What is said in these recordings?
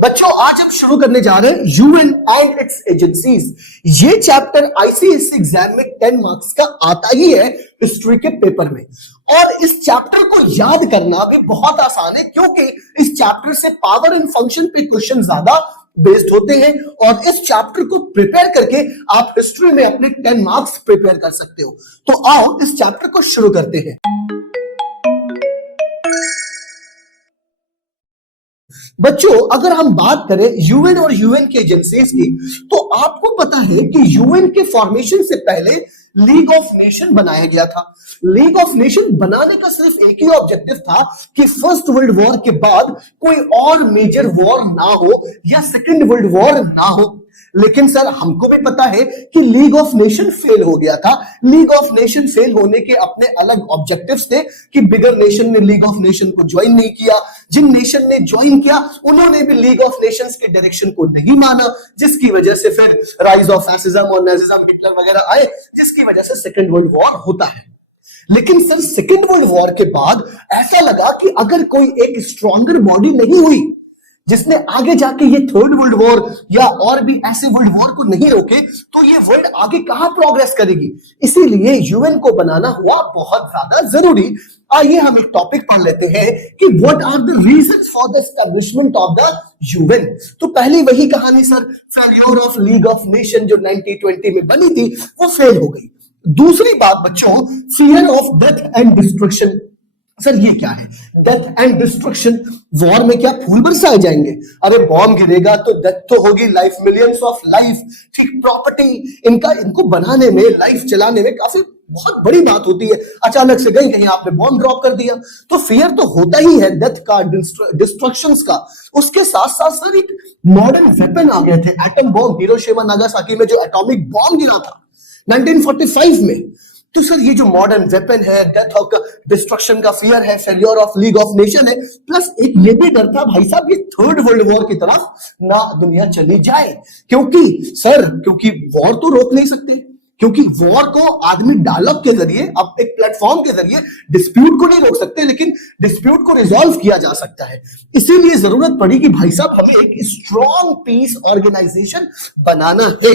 बच्चों आज हम शुरू करने जा रहे हैं यूएन एंड इट्स एजेंसीज। ये चैप्टर आईसीएसई एग्जाम में 10 मार्क्स का आता ही है हिस्ट्री के पेपर में, और इस चैप्टर को याद करना भी बहुत आसान है क्योंकि इस चैप्टर से पावर एंड फंक्शन पे क्वेश्चन ज्यादा बेस्ड होते हैं। और इस चैप्टर को प्रिपेयर करके आप हिस्ट्री में अपने 10 मार्क्स प्रिपेयर कर सकते हो। तो आओ इस चैप्टर को शुरू करते हैं। बच्चों अगर हम बात करें यूएन और यूएन की एजेंसीज की, तो आपको पता है कि यूएन के फॉर्मेशन से पहले लीग ऑफ नेशन बनाया गया था। लीग ऑफ नेशन बनाने का सिर्फ एक ही ऑब्जेक्टिव था कि फर्स्ट वर्ल्ड वॉर के बाद कोई और मेजर वॉर ना हो या सेकेंड वर्ल्ड वॉर ना हो। लेकिन सर हमको भी पता है कि लीग ऑफ नेशन फेल हो गया था। लीग ऑफ नेशन फेल होने के अपने अलग ऑब्जेक्टिव्स थे कि बिगर नेशन ने लीग ऑफ नेशन को ज्वाइन नहीं किया, जिन नेशन ने ज्वाइन किया उन्होंने भी लीग ऑफ नेशंस के डायरेक्शन को नहीं माना, जिसकी वजह से फिर राइज ऑफ फैसिज्म और नाजिज्म, हिटलर वगैरह आए, जिसकी वजह से सेकेंड वर्ल्ड वॉर होता है। लेकिन सर सेकेंड वर्ल्ड वॉर के बाद ऐसा लगा कि अगर कोई एक स्ट्रॉन्गर बॉडी नहीं हुई जिसने आगे जाके ये थर्ड वर्ल्ड वॉर या और भी ऐसे वर्ल्ड वॉर को नहीं रोके, तो ये वर्ल्ड आगे कहां प्रोग्रेस करेगी। इसीलिए यूएन को बनाना हुआ बहुत ज्यादा जरूरी। आइए हम एक टॉपिक पढ़ लेते हैं कि what are the reasons for the establishment of the UN. तो पहली वही कहानी sir, failure of League of Nation जो 1920 में बनी थी वो फेल हो गई। दूसरी बात बच्चों, fear of death and destruction. Sir ये क्या है? Death and destruction. वॉर में क्या फूल बरसाए जाएंगे? अरे बॉम्ब गिरेगा तो डेथ तो होगी, लाइफ, मिलियंस ऑफ लाइफ, ठीक, प्रॉपर्टी, इनको बनाने में, लाइफ चलाने में काफी बहुत बड़ी बात होती है। अचानक से कहीं आपने बॉम्ब ड्रॉप कर दिया तो फियर तो होता ही है डेथ का, डिस्ट्रक्शन का। उसके साथ साथ सर एक मॉडर्न वेपन आ गए थे, एटम बॉम्ब। हिरोशिमा नागासाकी में जो एटॉमिक बॉम्ब गिरा था 1945 में, तो सर ये जो मॉडर्न वेपन है, डेथ ऑफ डिस्ट्रक्शन का फियर है, failure of League of nation है, प्लस एक ये भी डर था भाई साहब ये थर्ड वर्ल्ड वॉर की तरफ ना दुनिया चली जाए। क्योंकि वॉर तो रोक नहीं सकते, क्योंकि वॉर को आदमी डायलॉग के जरिए, अब एक प्लेटफॉर्म के जरिए डिस्प्यूट को नहीं रोक सकते, लेकिन डिस्प्यूट को रिजॉल्व किया जा सकता है। इसीलिए जरूरत पड़ी कि भाई साहब हमें एक स्ट्रॉन्ग पीस ऑर्गेनाइजेशन बनाना है।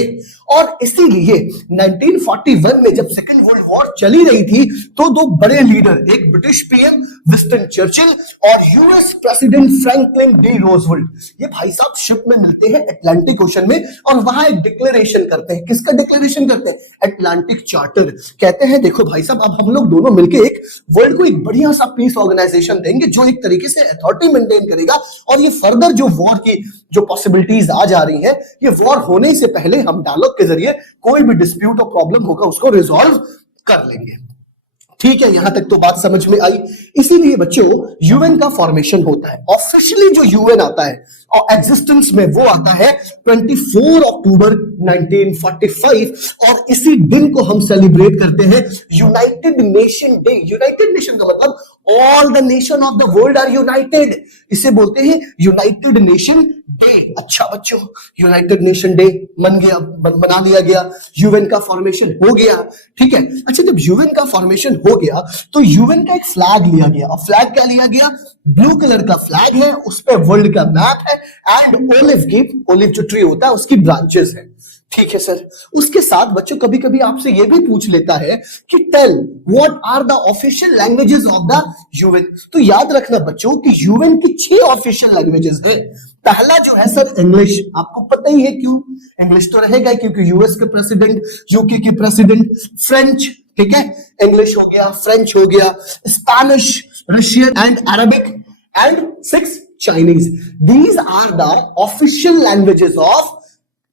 और इसीलिए 1941 में जब सेकेंड वर्ल्ड वॉर चली रही थी तो दो बड़े लीडर, एक ब्रिटिश पीएम विंस्टन चर्चिल और US president Franklin D Roosevelt, ये भाई साहब शिप में मिलते हैं अटलांटिक ओशन में और वहां एक डिक्लेरेशन करते हैं। किसका डिक्लेरेशन करते हैं? Atlantic charter. कहते हैं देखो भाई साहब अब हम लोग दोनों मिलकर एक वर्ल्ड को एक बढ़िया सा पीस ऑर्गेनाइजेशन देंगे जो एक तरीके से अथॉरिटी मेंटेन करेगा, और ये फर्दर जो वॉर की जो पॉसिबिलिटीज आ जा रही हैं, ये वॉर होने से पहले हम डायलॉग के जरिए कोई भी डिस्प्यूट और प्रॉब्लम होगा उसको रिजॉल्व कर लेंगे। ठीक है, यहां तक तो बात समझ में आई। इसीलिए बच्चों यूएन का फॉर्मेशन होता है। ऑफिशियली जो यूएन आता है और एग्जिस्टेंस में वो आता है 24 अक्टूबर 1945, और इसी दिन को हम सेलिब्रेट करते हैं United Nation Day. United Nation का मतलब all the nation of the world are united, इसे बोलते हैं यूनाइटेड नेशन डे। अच्छा बच्चों, यूनाइटेड नेशन डे बना लिया गया, यूएन का फॉर्मेशन हो गया, ठीक है। अच्छा, जब यूएन का फॉर्मेशन हो गया तो यूएन का एक फ्लैग लिया गया, और फ्लैग क्या लिया गया? ब्लू कलर का फ्लैग है, उस पे वर्ल्ड का मैप है एंड ओलिव जो ट्री होता है उसकी ब्रांचेस है, ठीक है सर। उसके साथ बच्चों कभी कभी आपसे यह भी पूछ लेता है कि tell what are the official languages of the UN. तो याद रखना बच्चों कि यूएन की 6 ऑफिशियल लैंग्वेजेस है। पहला जो है सर इंग्लिश, आपको पता ही है क्यों, इंग्लिश तो रहेगा क्योंकि यूएस के प्रेसिडेंट, यूके के प्रेसिडेंट। फ्रेंच, ठीक है, इंग्लिश हो गया, फ्रेंच हो गया, Spanish, Russian and Arabic, and 6 Chinese. These are the official languages of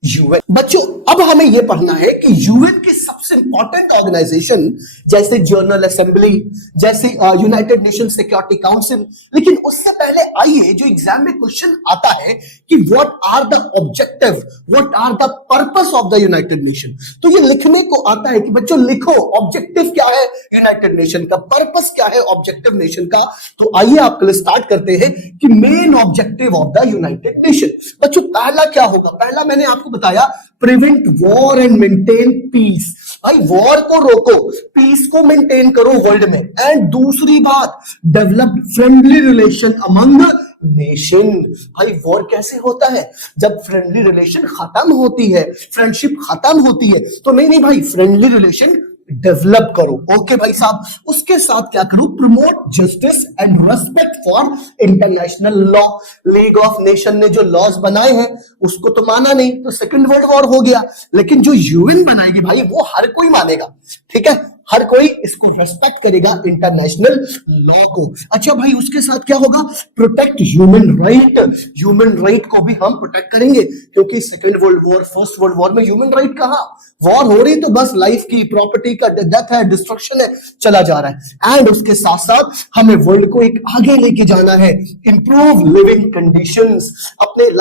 UN. बच्चों अब हमें यह पढ़ना है कि यूएन के सबसे इंपॉर्टेंट ऑर्गेनाइजेशन जैसे जनरल असेंबली, जैसे यूनाइटेड नेशन सिक्योरिटी काउंसिल। लेकिन उससे पहले आइए जो एग्जाम में क्वेश्चन आता है कि what are the objective, what are the purpose of the United Nation. तो ये लिखने को आता है कि बच्चों लिखो ऑब्जेक्टिव क्या है यूनाइटेड नेशन का, पर्पस क्या है ऑब्जेक्टिव नेशन का। तो आइए आपके लिए स्टार्ट करते हैं कि main objective of the United nation. बच्चों पहला क्या होगा? पहला मैंने आपको बताया, prevent war and maintain piece. भाई वॉर को रोको, पीस को मेंटेन करो वर्ल्ड में। एंड दूसरी बात, develop friendly relation among nation. भाई वॉर कैसे होता है? जब फ्रेंडली रिलेशन खत्म होती है, फ्रेंडशिप खत्म होती है, तो नहीं नहीं भाई, फ्रेंडली रिलेशन डेवलप करो। ओके भाई साहब, उसके साथ क्या करो? Promote justice and respect for international law. League of nation ने जो लॉज बनाए हैं उसको तो माना नहीं, तो सेकेंड वर्ल्ड वॉर हो गया। लेकिन जो यूएन बनाएगी भाई, वो हर कोई मानेगा, ठीक है, हर कोई इसको रेस्पेक्ट करेगा, इंटरनेशनल लॉ को। अच्छा भाई, उसके साथ क्या होगा? Protect human right. Human right को भी हम प्रोटेक्ट करेंगे, क्योंकि second world war, first world war में ह्यूमन राइट कहां? वॉर हो रही तो बस लाइफ की, प्रॉपर्टी का डेथ है, डिस्ट्रक्शन है, चला जा रहा है। एंड उसके साथ साथ हमें वर्ल्ड को एक आगे लेके जाना है, इंप्रूव लिविंग कंडीशंस, अपने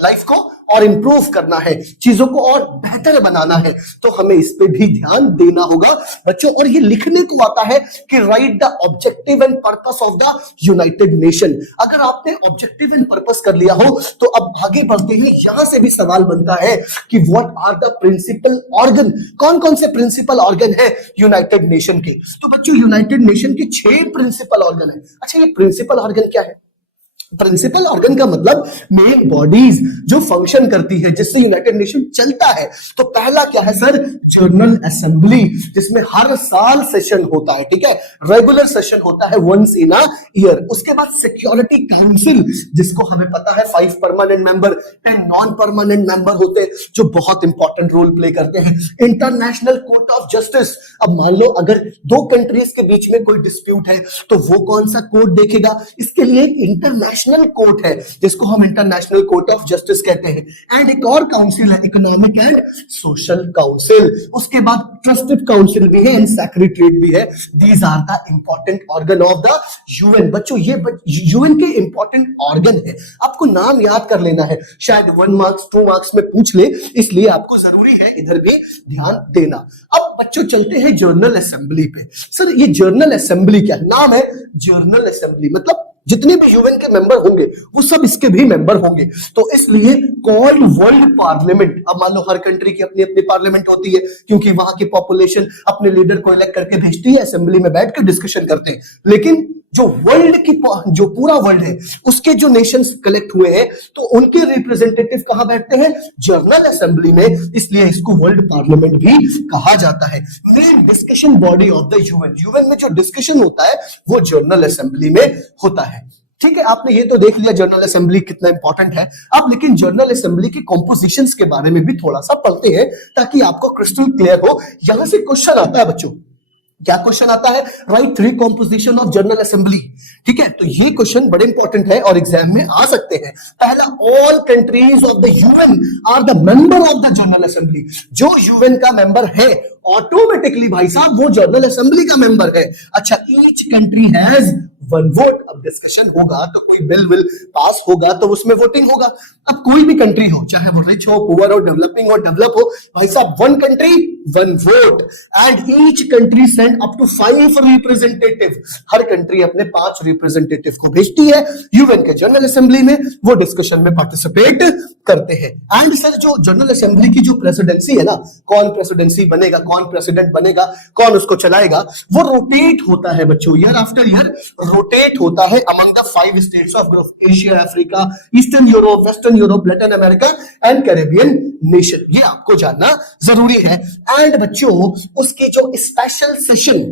लाइफ को और इंप्रूव करना है, चीजों को और बेहतर बनाना है, तो हमें इस पे भी ध्यान देना होगा बच्चों। और ये लिखने को आता है कि right the objective and purpose of the United nation. अगर आपने ऑब्जेक्टिव एंड पर्पस कर लिया हो तो अब आगे बढ़ते हैं। यहां से भी सवाल बनता है कि what are the principal organ, कौन कौन से प्रिंसिपल ऑर्गन है यूनाइटेड नेशन के? तो बच्चों, यूनाइटेड नेशन के 6 प्रिंसिपल ऑर्गन है। अच्छा, ये प्रिंसिपल ऑर्गन क्या है? प्रिंसिपल ऑर्गन का मतलब मेन बॉडीज जो फंक्शन करती है, जिससे यूनाइटेड नेशन चलता है। तो पहला क्या है सर? जनरल असेंबली, जिसमें हर साल सेशन होता है, ठीक है, रेगुलर सेशन होता है वंस इन अ ईयर। उसके बाद सिक्योरिटी काउंसिल, जिसको हमें पता है 5 permanent member, 10 non permanent member होते हैं, जो बहुत इंपॉर्टेंट रोल प्ले करते हैं। इंटरनेशनल कोर्ट ऑफ जस्टिस, अब मान लो अगर 2 कंट्रीज के बीच में कोई डिस्प्यूट है तो वो कौन सा कोर्ट देखेगा? इसके लिए इंटरनेशनल कोर्ट है, जिसको हम इंटरनेशनल कोर्ट ऑफ जस्टिस कहते हैं। एंड एक और काउंसिल है, इकोनॉमिक एंड सोशल काउंसिल। उसके बाद ट्रस्टेड काउंसिल भी है एंड सेक्रेटरीट भी है। These are the important organ of the UN. बच्चों, ये यूएन के इंपॉर्टेंट ऑर्गन है, आपको नाम याद कर लेना है, शायद 1 मार्क्स 2 मार्क्स में पूछ ले, इसलिए आपको जरूरी है इधर भी ध्यान देना। अब बच्चों चलते हैं जनरल असेंबली पे। सर, ये जनरल असेंबली क्या है? नाम है जनरल असेंबली, मतलब जितने भी यूएन के मेंबर होंगे वो सब इसके भी मेंबर होंगे, तो इसलिए कॉल्ड वर्ल्ड पार्लियामेंट। अब मान लो हर कंट्री की अपनी अपनी पार्लियामेंट होती है, क्योंकि वहां की पॉपुलेशन अपने लीडर को इलेक्ट करके भेजती है, असेंबली में बैठ कर डिस्कशन करते हैं। लेकिन जो वर्ल्ड की, जो पूरा वर्ल्ड है, उसके जो नेशंस कलेक्ट हुए हैं, तो उनके रिप्रेजेंटेटिव कहां बैठते हैं? जनरल असेंबली में, इसलिए इसको वर्ल्ड पार्लियामेंट भी कहा जाता है। Main discussion body of the UN, UN में जो डिस्कशन होता है वो जनरल असेंबली में होता है। ठीक है, आपने ये तो देख लिया जनरल असेंबली कितना इंपॉर्टेंट है। अब लेकिन जनरल असेंबली की कॉम्पोजिशंस के बारे में भी थोड़ा सा पढ़ते हैं, ताकि आपको क्रिस्टल क्लियर हो। यहां से क्वेश्चन आता है बच्चों, क्या क्वेश्चन आता है? Right 3 composition of general Assembly. ठीक है, तो ये क्वेश्चन बड़े इंपॉर्टेंट है और एग्जाम में आ सकते हैं। पहला, all countries of the UN are the member of the General Assembly. जो यूएन का मेंबर है ऑटोमेटिकली भाई साहब वो जनरल असेंबली का मेंबर है। अच्छा, ईच कंट्री हैज 1 वोट। अब डिस्कशन होगा तो कोई बिल विल पास होगा तो उसमें वोटिंग होगा। अब कोई भी कंट्री हो, चाहे वो रिच हो, पुअर हो, डेवलपिंग हो, डेवलप हो, भाई साहब 1 country 1 vote. And each country send up to 5 representative. हर कंट्री अपने 5 रिप्रेजेंटेटिव को भेजती है यूएन के जनरल असेंबली में, वो डिस्कशन में पार्टिसिपेट करते हैं। एंड सर, जो जनरल असेंबली की जो प्रेसिडेंसी है ना, कौन प्रेसिडेंसी बनेगा, कौन प्रेसिडेंट बनेगा, कौन उसको चलाएगा, वो रोटेट होता है बच्चों, ईयर आफ्टर ईयर रोटेट होता है among the 5 states of Asia, Africa, eastern Europe, western Europe, Latin America and Caribbean nation. ये आपको जानना जरूरी है। एंड बच्चों, उसके जो स्पेशल सेशन,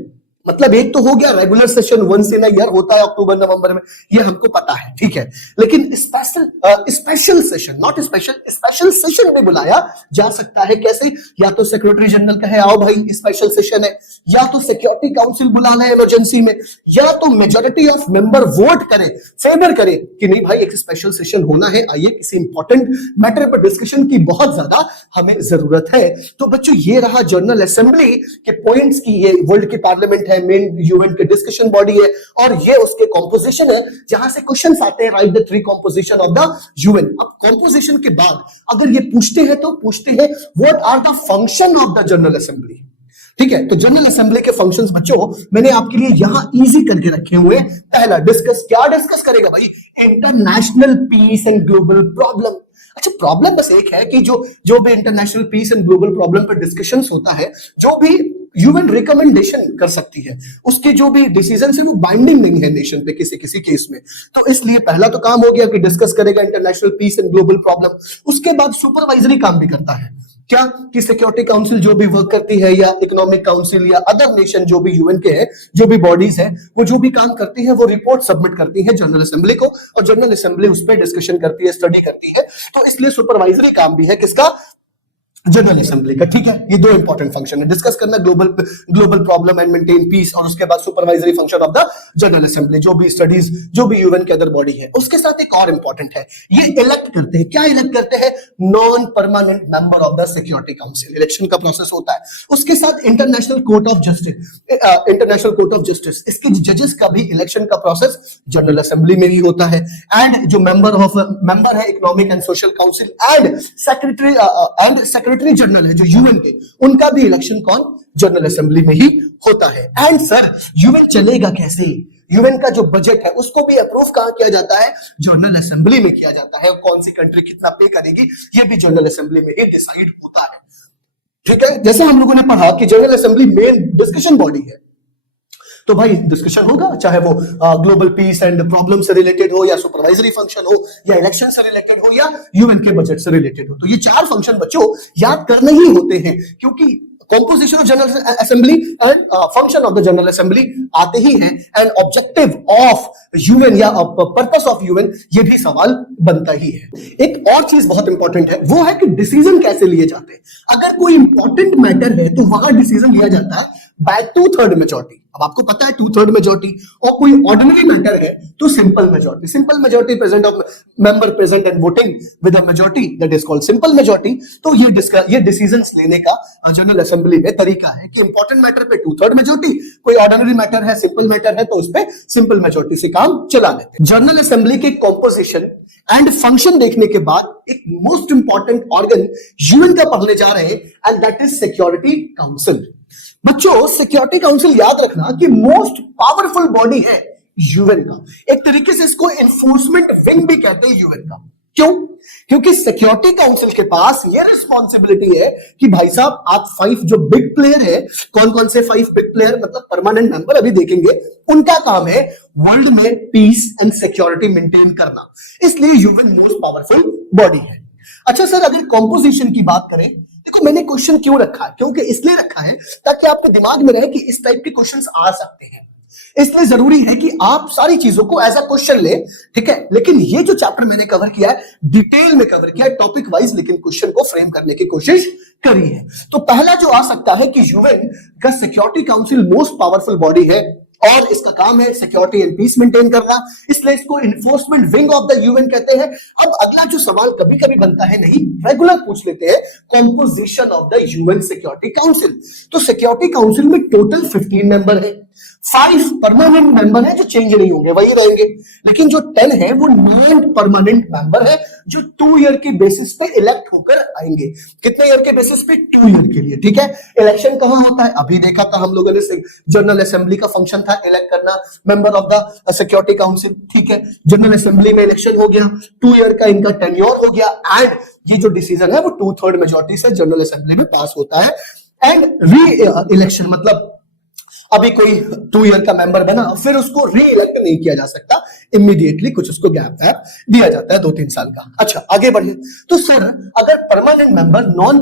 मतलब एक तो हो गया regular session once in a year होता है अक्टूबर नवंबर में, ये हमको पता है, ठीक है। लेकिन special session, not special session में बुलाया जा सकता है। कैसे? या तो सेक्रेटरी जनरल कहे आओ भाई स्पेशल सेशन है, या तो सिक्योरिटी काउंसिल बुलाना है इमरजेंसी में, या तो मेजॉरिटी ऑफ मेंबर वोट करे, फेवर करे कि नहीं भाई एक स्पेशल सेशन होना है, आइए किसी इंपॉर्टेंट मैटर पर डिस्कशन की बहुत ज्यादा हमें जरूरत है। तो बच्चों, ये रहा जनरल असेंबली के पॉइंट्स की, ये वर्ल्ड की पार्लियामेंट है, मेन यूएन के डिस्कशन बॉडी है, और ये उसके कॉम्पोजिशन है, जहां से क्वेश्चंस आते हैं, write the 3 composition of the UN. अब कॉम्पोजिशन के बाद अगर ये पूछते हैं तो पूछते हैं what are the function of the General Assembly. ठीक है, तो जनरल असेंबली के फंक्शंस बच्चों मैंने आपके लिए यहां इजी करके रखे हुए। पहला, डिस्कस, क्या डिस्कस करेगा भाई? International peace and global problem. अच्छा, प्रॉब्लम बस एक है कि जो भी international peace and global problem पर डिस्कशंस होता है, जो भी यूएन रिकमेंडेशन कर सकती है, उसके जो भी डिसीजन है वो बाइंडिंग नहीं है नेशन पे किसी किसी केस में। तो इसलिए पहला तो काम हो गया कि डिस्कस करेगा international peace and global problem. उसके बाद सुपरवाइजरी काम भी करता है, क्या कि सिक्योरिटी काउंसिल जो भी वर्क करती है या इकोनॉमिक काउंसिल या अदर नेशन जो भी यूएन के हैं, जो भी बॉडीज हैं, वो जो भी काम करती है वो रिपोर्ट सबमिट करती है जनरल असेंबली को, और जनरल असेंबली उस पर डिस्कशन करती है, स्टडी करती है। तो इसलिए सुपरवाइजरी काम भी है किसका, जनरल असेंबली का। ठीक है, ये दो इंपॉर्टेंट फंक्शन है, डिस्कस करना global problem and maintain piece, और उसके बाद supervisory function of the General Assembly, जो भी स्टडीज जो भी यूएन के अदर बॉडी है। उसके साथ एक और इंपॉर्टेंट है, ये इलेक्ट करते हैं, क्या इलेक्ट करते हैं, non permanent member of the security council. Election का प्रोसेस होता है। उसके साथ इंटरनेशनल कोर्ट ऑफ जस्टिस, इसके जजेस का भी इलेक्शन का प्रोसेस जनरल असेंबली में ही होता है। एंड जो मेंबर है economic and social council and secretary general है जो यूएन के, उनका भी इलेक्शन कौन, जनरल असेंबली में ही होता है। एंड सर यूएन चलेगा कैसे, यूएन का जो बजट है उसको भी अप्रूव कहां किया जाता है, जनरल असेंबली में किया जाता है। कौन सी कंट्री कितना पे करेगी ये भी जनरल असेंबली में ही डिसाइड होता है। ठीक है, जैसे हम लोगों ने पढ़ा कि general assembly main discussion body है, तो भाई डिस्कशन होगा, चाहे वो ग्लोबल पीस एंड प्रॉब्लम से रिलेटेड हो, या सुपरवाइजरी फंक्शन हो, या इलेक्शन से रिलेटेड हो, या यूएन के बजट से रिलेटेड हो। तो ये चार फंक्शन बच्चों याद करने ही होते हैं, क्योंकि composition of general assembly and function of the general assembly आते ही हैं, एंड ऑब्जेक्टिव ऑफ यूएन या पर्पस ऑफ यूएन ये भी सवाल बनता ही है। एक और चीज बहुत इंपॉर्टेंट है, वो है कि डिसीजन कैसे लिए जाते हैं। अगर कोई इंपॉर्टेंट मैटर है तो वहां डिसीजन लिया जाता है बाय 2/3 मेजॉरिटी। अब आपको पता है 2/3 मेजॉरिटी, और कोई ऑर्डिनरी मैटर है तो simple majority present of member present and voting with a majority, that is called simple majority. तो ये डिसीजंस लेने का जनरल असेंबली में तरीका है कि इंपॉर्टेंट मैटर पे 2/3 मेजॉरिटी, कोई ऑर्डिनरी मैटर है, सिंपल मैटर है, तो उस पे सिंपल मेजॉरिटी से काम चला लेते हैं। जनरल असेंबली के कॉम्पोजिशन एंड फंक्शन देखने के बाद एक मोस्ट इंपॉर्टेंट ऑर्गन यूएन का पढ़ने जा रहे हैं, and that is security council. बच्चों सिक्योरिटी काउंसिल याद रखना कि मोस्ट पावरफुल बॉडी है यूएन का। एक तरीके से इसको एनफोर्समेंट विंग भी कहते हैं यूएन का। क्यों? क्योंकि सिक्योरिटी काउंसिल के पास ये रिस्पॉन्सिबिलिटी है कि भाई साहब आप 5 जो बिग प्लेयर है, कौन कौन से 5 बिग प्लेयर मतलब परमानेंट मेंबर अभी देखेंगे, उनका काम है वर्ल्ड में पीस एंड सिक्योरिटी मेंटेन करना। इसलिए यूएन मोस्ट पावरफुल बॉडी है। अच्छा सर, अगर कॉम्पोजिशन की बात करें, देखो मैंने क्वेश्चन क्यों रखा है, क्योंकि इसलिए रखा है ताकि आपके दिमाग में रहे कि इस टाइप के क्वेश्चंस आ सकते हैं। इसलिए जरूरी है कि आप सारी चीजों को एज अ क्वेश्चन ले, ठीक है। लेकिन ये जो चैप्टर मैंने कवर किया है, डिटेल में कवर किया है, टॉपिक वाइज, लेकिन क्वेश्चन को फ्रेम करने की कोशिश करी है। तो पहला जो आ सकता है कि यूएन का security council most powerful body है और इसका काम है सिक्योरिटी एंड पीस मेंटेन करना, इसलिए इसको enforcement wing of the UN कहते हैं। अब अगला जो सवाल कभी कभी बनता है, नहीं रेगुलर पूछ लेते हैं, composition of the UN security council. तो सिक्योरिटी काउंसिल में टोटल 15 मेंबर है, 5 परमानेंट मेंबर है जो चेंज नहीं होंगे, वही रहेंगे, लेकिन जो 10 है वो नॉन परमानेंट मेंबर है जो 2 ईयर के बेसिस पे इलेक्ट होकर आएंगे। कितने ईयर के बेसिस पे? 2 ईयर के लिए, ठीक है। इलेक्शन कहां होता है? अभी देखा था हम लोगों ने, जनरल असेंबली का फंक्शन था इलेक्ट करना member of the security council, ठीक है। जनरल असेंबली में इलेक्शन हो गया, 2 ईयर का इनका टेन्योर हो गया, एंड ये जो डिसीजन है वो 2/3 मेजॉरिटी से जनरल असेंबली में पास होता है। एंड री इलेक्शन मतलब अभी कोई 2 ईयर का मेंबर बना, फिर उसको री इलेक्ट नहीं किया जा सकता, इमीडिएटली कुछ उसको गैप दिया जाता है 2-3 साल का। अच्छा आगे बढ़िए। तो सर अगर permanent member, non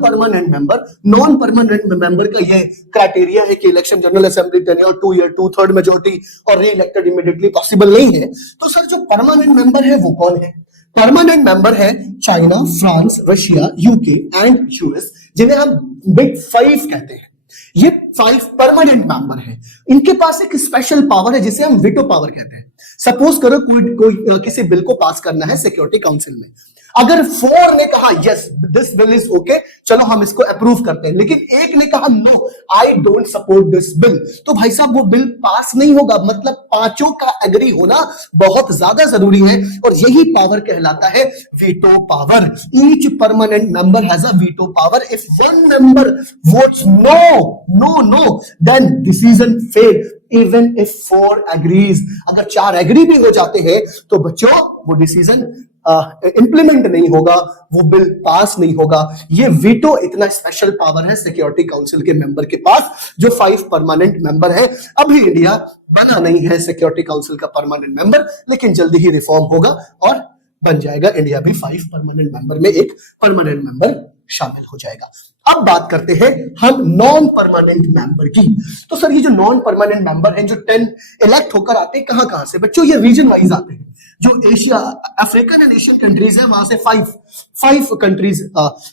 permanent member का ये क्राइटेरिया है कि election general assembly tenure 2 year, 2/3 majority और री इलेक्टेड इमीडिएटली पॉसिबल नहीं है, तो सर जो परमानेंट मेंबर है वो कौन है? परमानेंट मेंबर है China, France, Russia, UK and US, जिन्हें हम बिग 5 कहते हैं। ये 5 परमानेंट मेंबर है। इनके पास एक स्पेशल पावर है जिसे हम वीटो पावर कहते हैं। सपोज करो कोई किसी बिल को पास करना है सिक्योरिटी काउंसिल में, अगर 4 ने कहा yes this bill is okay, चलो हम इसको अप्रूव करते हैं, लेकिन एक ने कहा no I don't support this bill, तो भाई साहब वो बिल पास नहीं होगा। मतलब 5 का एग्री होना बहुत ज्यादा जरूरी है, और यही पावर कहलाता है veto power. Each permanent member has a veto power. If one member votes no then decision fail, even if 4 agrees. अगर 4 एग्री भी हो जाते हैं तो बच्चों वो डिसीजन इंप्लीमेंट नहीं होगा, वो बिल पास नहीं होगा। ये वीटो इतना स्पेशल पावर है सिक्योरिटी काउंसिल के मेंबर के पास, जो 5 परमानेंट मेंबर है। अभी इंडिया बना नहीं है सिक्योरिटी काउंसिल का परमानेंट मेंबर, लेकिन जल्दी ही रिफॉर्म होगा और बन जाएगा इंडिया भी 5 परमानेंट मेंबर में एक परमानेंट मेंबर शामिल हो जाएगा। अब बात करते हैं हम नॉन परमानेंट मेंबर की। तो सर ये जो नॉन परमानेंट मेंबर हैं, जो 10 इलेक्ट होकर आते हैं, कहां कहां से बच्चों? ये रीजन वाइज आते हैं। जो Asia, African and Asian countries है, वहां से 5 कंट्रीज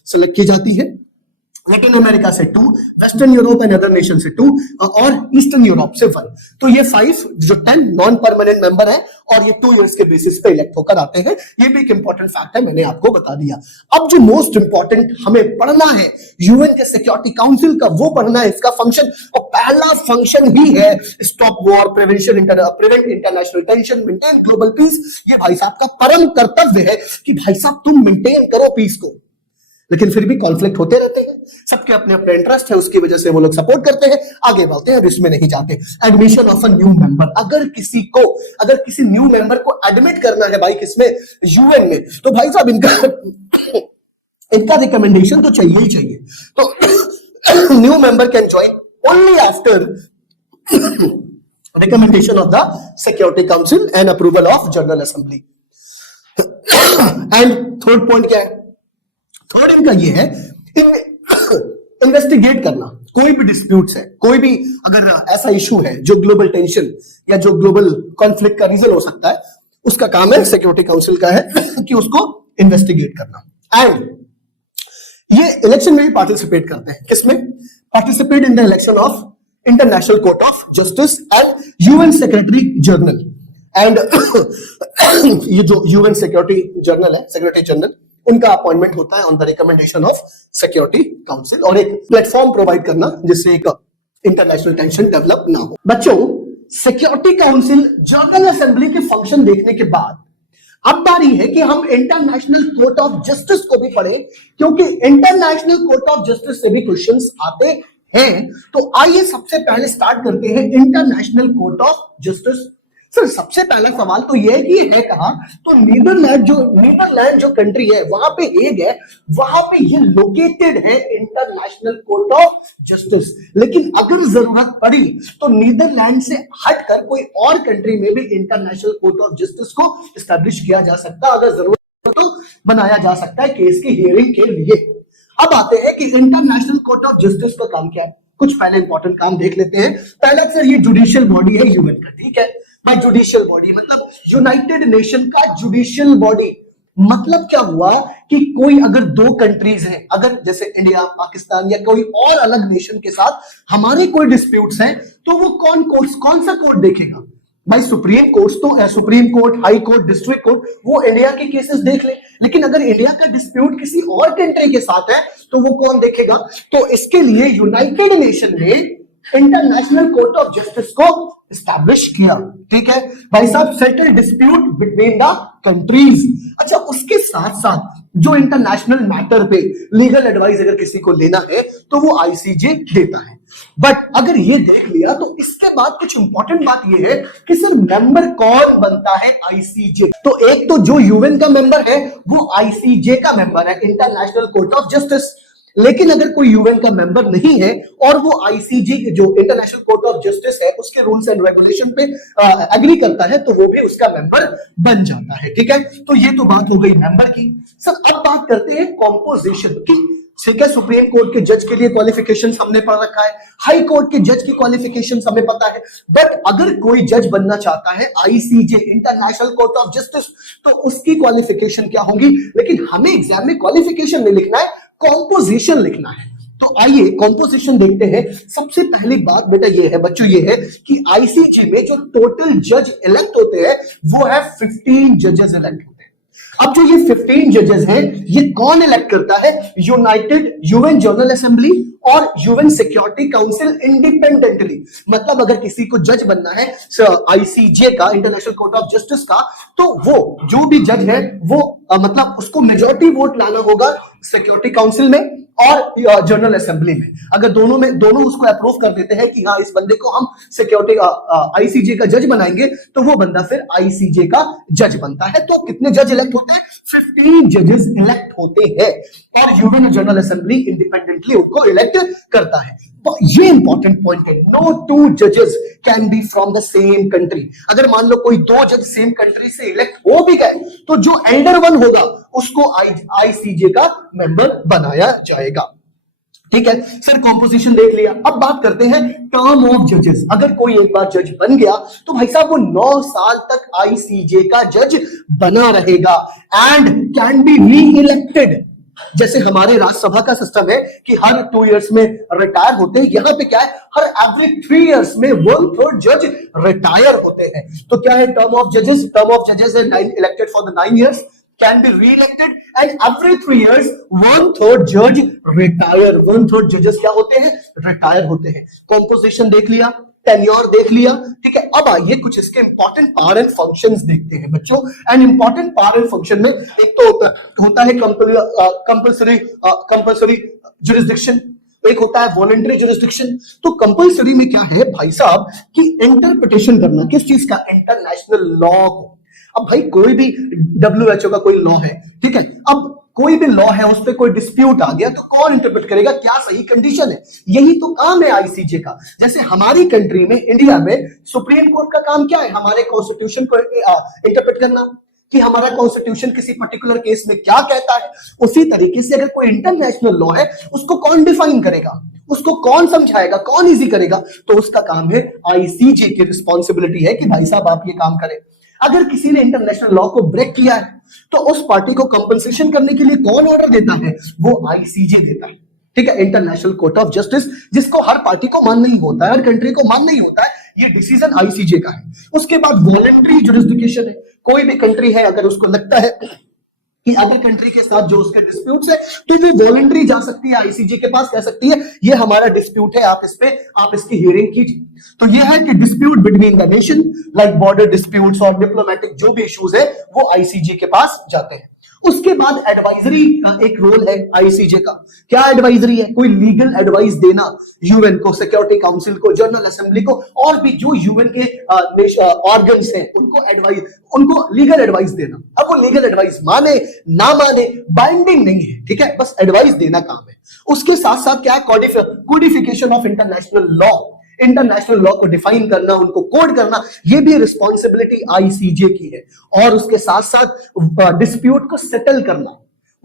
सेलेक्ट की जाती है। लैटिन अमेरिका से 2, western Europe and other nation से 2 और ईस्टर्न यूरोप से 1। तो ये 5 जो 10 नॉन परमानेंट मेंबर है और ये 2 इयर्स के बेसिस पे इलेक्ट होकर आते हैं। ये भी एक इंपॉर्टेंट फैक्ट है, मैंने आपको बता दिया। अब जो मोस्ट इंपॉर्टेंट हमें पढ़ना है यूएन के सिक्योरिटी काउंसिल का, वो पढ़ना है इसका फंक्शन। और पहला फंक्शन ही है stop war, prevent international tension, maintain global piece. ये भाई साहब का परम कर्तव्य है कि भाई साहब तुम मेंटेन करो पीस को, लेकिन फिर भी कॉन्फ्लिक्ट होते रहते हैं। सबके अपने अपने इंटरेस्ट है, उसकी वजह से वो लोग सपोर्ट करते हैं, आगे बढ़ते हैं, इसमें नहीं जाते। Admission of a new member, अगर किसी न्यू मेंबर को एडमिट करना है भाई किसमें, यूएन में, तो भाई साहब इनका रिकमेंडेशन तो चाहिए ही चाहिए। तो new member can join only after recommendation of the security council and approval of general assembly. And third point क्या है? थर्ड इनका ये है इन्वेस्टिगेट करना। कोई भी डिस्प्यूट्स है, कोई भी अगर ऐसा इशू है जो ग्लोबल टेंशन या जो ग्लोबल कॉन्फ्लिक्ट का रीजन हो सकता है, उसका काम है, सिक्योरिटी काउंसिल का है कि उसको इन्वेस्टिगेट करना। एंड ये इलेक्शन में भी पार्टिसिपेट करते हैं। किसमें? Participate in the election of international court of justice and UN secretary general. And ये जो यूएन सिक्योरिटी जनरल है, सेक्रेटरी जनरल, उनका अपॉइंटमेंट होता है on the recommendation of security council, और एक प्लेटफॉर्म प्रोवाइड करना जिससे एक इंटरनेशनल टेंशन डेवलप ना हो। बच्चों, सिक्योरिटी काउंसिल जनरल असेंबली के फंक्शन देखने के बाद अब बारी है कि हम इंटरनेशनल कोर्ट ऑफ जस्टिस को भी पढ़ें, क्योंकि इंटरनेशनल कोर्ट ऑफ जस्टिस से भी क्वेश्चंस आते हैं। तो आइए सबसे पहले स्टार्ट करते हैं international court of justice. Sir सबसे पहला सवाल तो यह है कि ये है कहां? तो नीदरलैंड जो कंट्री है, वहां पे हेग है, वहां पे ये लोकेटेड है इंटरनेशनल कोर्ट ऑफ जस्टिस। लेकिन अगर जरूरत पड़ी तो नीदरलैंड से हटकर कोई और कंट्री में भी इंटरनेशनल कोर्ट ऑफ जस्टिस को एस्टैब्लिश किया जा सकता है, अगर जरूरत तो बनाया जा सकता है केस की हियरिंग के लिए। अब आते हैं कि इंटरनेशनल कोर्ट ऑफ जस्टिस का काम क्या है। कुछ पहले इंपॉर्टेंट काम देख लेते हैं। पहला सर ये जुडिशियल बॉडी है यूएन का, ठीक है भाई। जुडिशियल बॉडी मतलब यूनाइटेड नेशन का जुडिशियल बॉडी। मतलब क्या हुआ कि कोई अगर 2 कंट्रीज हैं, अगर जैसे इंडिया, पाकिस्तान या कोई और अलग नेशन के साथ हमारे कोई डिस्प्यूट्स हैं, तो वो कौन सा कोर्ट देखेगा भाई? सुप्रीम कोर्ट तो supreme court, high court, district court, वो इंडिया के केसेस देख ले। लेकिन अगर इंडिया का डिस्प्यूट किसी और कंट्री के साथ है तो वो कौन देखेगा? तो इसके लिए यूनाइटेड नेशन ने इंटरनेशनल कोर्ट ऑफ जस्टिस को एस्टैब्लिश किया, ठीक है भाई साहब। Settle dispute between the countries. अच्छा, उसके साथ साथ जो इंटरनेशनल मैटर पे लीगल एडवाइस अगर किसी को लेना है तो वो आईसीजे देता है। बट अगर ये देख लिया तो इसके बाद कुछ इंपॉर्टेंट बात ये है कि सर मेंबर कौन बनता है आईसीजे? तो एक तो जो यूएन का मेंबर है वो आईसीजे का मेंबर है, इंटरनेशनल कोर्ट ऑफ जस्टिस। लेकिन अगर कोई यूएन का मेंबर नहीं है और वो आईसीजे जो इंटरनेशनल कोर्ट ऑफ जस्टिस है उसके रूल्स एंड रेगुलेशन पे एग्री करता है, तो वो भी उसका मेंबर बन जाता है, ठीक है। तो ये तो बात हो गई मेंबर की। सर अब बात करते हैं कॉम्पोजिशन की। ठीक है, सुप्रीम कोर्ट के जज के लिए क्वालिफिकेशन हमने पढ़ रखा है, हाई कोर्ट के जज की क्वालिफिकेशन हमें पता है। बट अगर कोई जज बनना चाहता है ICJ, international court of justice, तो उसकी क्वालिफिकेशन क्या होगी? लेकिन हमें एग्जाम में क्वालिफिकेशन नहीं लिखना है, कॉम्पोजिशन लिखना है। तो आइए कॉम्पोजिशन देखते हैं। सबसे पहली बात बेटा ये है बच्चों, ये है कि आईसीजे में जो टोटल जज इलेक्ट होते हैं वो है 15 जजेस इलेक्ट होते हैं। अब जो ये 15 जजेस हैं, ये कौन इलेक्ट करता है? यूएन जनरल असेंबली और यूएन सिक्योरिटी काउंसिल इंडिपेंडेंटली। मतलब अगर किसी को जज बनना है आईसीजे का, इंटरनेशनल कोर्ट ऑफ जस्टिस का, तो वो जो भी जज है वो मतलब उसको मेजॉरिटी वोट लाना होगा सिक्योरिटी काउंसिल में और जनरल असेंबली में। अगर दोनों उसको अप्रूव कर देते हैं कि हाँ इस बंदे को हम सिक्योरिटी आईसीजे का जज बनाएंगे, तो वो बंदा फिर आईसीजे का जज बनता है। तो कितने जज इलेक्ट होते हैं? 15 जजेस इलेक्ट होते हैं और यूएन जनरल असेंबली इंडिपेंडेंटली उनको इलेक्ट करता है। तो ये इंपॉर्टेंट पॉइंट है, नो टू जजेस can be from the same country. अगर मान लो कोई दो जज सेम कंट्री से इलेक्ट हो भी गए तो जो एल्डर वन होगा उसको आईसीजे का मेंबर बनाया जाएगा। ठीक है सर, कॉम्पोजिशन देख लिया। अब बात करते हैं टर्म ऑफ जजेस। अगर कोई एक बार जज बन गया तो भाई साहब वो 9 साल तक आईसीजे का जज बना रहेगा एंड कैन बी री इलेक्टेड। जैसे हमारे राज्यसभा का सिस्टम है कि हर 2 इयर्स में रिटायर होते हैं, यहां पे क्या है, हर एवरी 3 इयर्स में 1/3 जज रिटायर होते हैं। तो क्या है टर्म ऑफ जजेस? टर्म ऑफ जजेस है 9 elected for the 9 years, can be re-elected and every 3 years 1/3 judge retire। 1/3 जजेस क्या होते हैं? रिटायर होते हैं। कॉम्पोजिशन देख लिया, टेन्योर देख लिया, ठीक है। अब आइए कुछ इसके इंपॉर्टेंट पावर एंड फंक्शंस देखते हैं बच्चों। And important power and function में एक तो होता है कंपल्सरी जुरिस्डिक्शन, एक होता है वॉलंटरी जुरिस्डिक्शन। तो कंपल्सरी में क्या है भाई साहब कि इंटरप्रिटेशन करना किस चीज का? International law. अब भाई कोई भी WHO का कोई लॉ है, ठीक है, अब कोई भी लॉ है उस पर कोई डिस्प्यूट आ गया तो कौन इंटरप्रेट करेगा क्या सही कंडीशन है? यही तो काम है आईसीजे का। जैसे हमारी कंट्री में, इंडिया में, सुप्रीम कोर्ट का काम क्या है? हमारे कॉन्स्टिट्यूशन को इंटरप्रेट करना कि हमारा कॉन्स्टिट्यूशन किसी पर्टिकुलर केस में क्या कहता है। उसी तरीके से अगर कोई इंटरनेशनल लॉ है उसको कौन डिफाइन करेगा, उसको कौन समझाएगा, कौन इजी करेगा? तो उसका काम है, आईसीजे की रिस्पॉन्सिबिलिटी है कि भाई साहब आप ये काम करें। अगर किसी ने इंटरनेशनल लॉ को ब्रेक किया है तो उस पार्टी को कंपनसेशन करने के लिए कौन ऑर्डर देता है? वो आईसीजे देता है, ठीक है, इंटरनेशनल कोर्ट ऑफ जस्टिस, जिसको हर पार्टी को मानना ही होता है, हर कंट्री को मानना ही होता है। ये डिसीजन आईसीजे का है। उसके बाद वॉलंटरी जुरिस्डिक्शन है। कोई भी कंट्री है अगर उसको लगता है कि अदर कंट्री के साथ जो उसका डिस्प्यूट है तो वो वॉलंटरी जा सकती है आईसीजे के पास, कह सकती है ये हमारा डिस्प्यूट है, आप इसकी हियरिंग कीजिए। तो ये है कि dispute between the nation like border disputes और डिप्लोमेटिक जो भी इश्यूज है वो आईसीजे के पास जाते हैं। उसके बाद एडवाइजरी का एक रोल है आईसीजे का। क्या एडवाइजरी है? कोई लीगल एडवाइस देना यूएन को, सिक्योरिटी काउंसिल को, जनरल असेंबली को और भी जो यूएन के ऑर्गन्स हैं उनको लीगल एडवाइस देना। अब वो लीगल एडवाइस माने ना माने बाइंडिंग नहीं है, ठीक है, बस एडवाइस देना काम है। उसके साथ साथ क्या है? Codification of international law, international law को डिफाइन करना, उनको कोड करना, ये भी रिस्पॉन्सिबिलिटी आईसीजे की है। और उसके साथ साथ डिस्प्यूट को सेटल करना,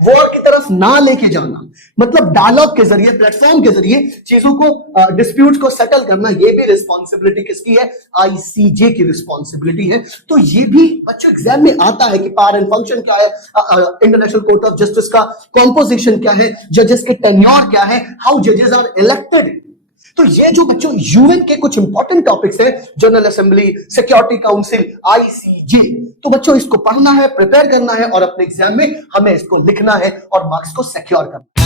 वॉर की तरफ ना लेके जाना, मतलब डायलॉग के जरिए, प्लेटफॉर्म के जरिए चीजों को, डिस्प्यूट को सेटल करना, ये भी रिस्पॉन्सिबिलिटी किसकी है? आईसीजे की रिस्पॉन्सिबिलिटी है। तो ये भी बच्चों एग्जाम में आता है कि पावर एंड फंक्शन क्या है, इंटरनेशनल कोर्ट ऑफ जस्टिस का कॉम्पोजिशन क्या है, जजेस के टेन्योर क्या है, हाउ जजेस आर इलेक्टेड। तो ये जो बच्चों यूएन के कुछ इंपॉर्टेंट टॉपिक्स है, general assembly, security council, ICJ, तो बच्चों इसको पढ़ना है, प्रिपेयर करना है और अपने एग्जाम में हमें इसको लिखना है और मार्क्स को सिक्योर करना है।